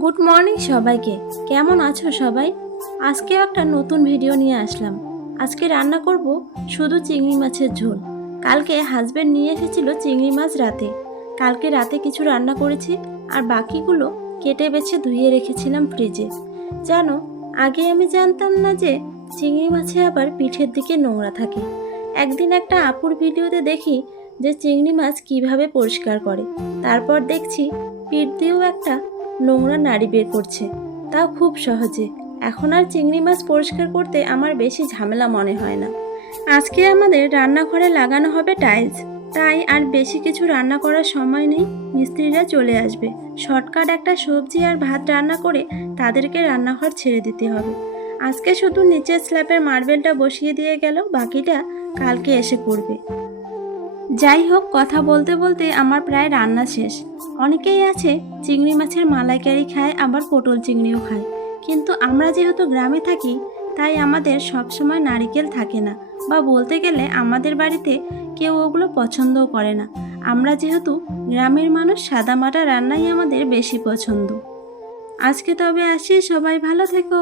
Good morning সবাইকে। কেমন আছো সবাই? আজকে একটা নতুন ভিডিও নিয়ে আসলাম। আজকে রান্না করব শুধু চিংড়ি মাছের ঝোল। কালকে হাজবেন্ড নিয়ে এসেছিল চিংড়ি মাছ রাতে। কালকে রাতে কিছু রান্না করেছি আর বাকিগুলো কেটে বেছে ধুয়ে রেখেছিলাম ফ্রিজে। জানো, আগে আমি জানতাম না যে চিংড়ি মাছে আবার পিঠের দিকে নোংরা থাকে। একদিন একটা আপুর ভিডিওতে দেখি যে চিংড়ি মাছ কিভাবে পরিষ্কার করে, তারপর দেখছি পিঠ দিয়েও একটা নোংরা নাড়ি বের করছে, তাও খুব সহজে। এখন আর চিংড়ি মাছ পরিষ্কার করতে আমার বেশি ঝামেলা মনে হয় না। আজকে আমাদের রান্নাঘরে লাগানো হবে টাইলস, তাই আর বেশি কিছু রান্না করার সময় নেই। মিস্ত্রিরা চলে আসবে, শর্টকাট একটা সবজি আর ভাত রান্না করে তাদেরকে রান্নাঘর ছেড়ে দিতে হবে। আজকে শুধু নিচের স্ল্যাবের মার্বেলটা বসিয়ে দিয়ে গেল, বাকিটা কালকে এসে করবে। যাই হোক, কথা বলতে বলতে আমার প্রায় রান্না শেষ। অনেকেই আছে চিংড়ি মাছের মালাইকারি খায়, আবার পটল চিংড়িও খায়, কিন্তু আমরা যেহেতু গ্রামে থাকি তাই আমাদের সবসময় নারিকেল থাকে না, বা বলতে গেলে আমাদের বাড়িতে কেউ ওগুলো পছন্দও করে না। আমরা যেহেতু গ্রামের মানুষ, সাদামাটা রান্নাই আমাদের বেশি পছন্দ। আজকে তবে আসি, সবাই ভালো থেকো।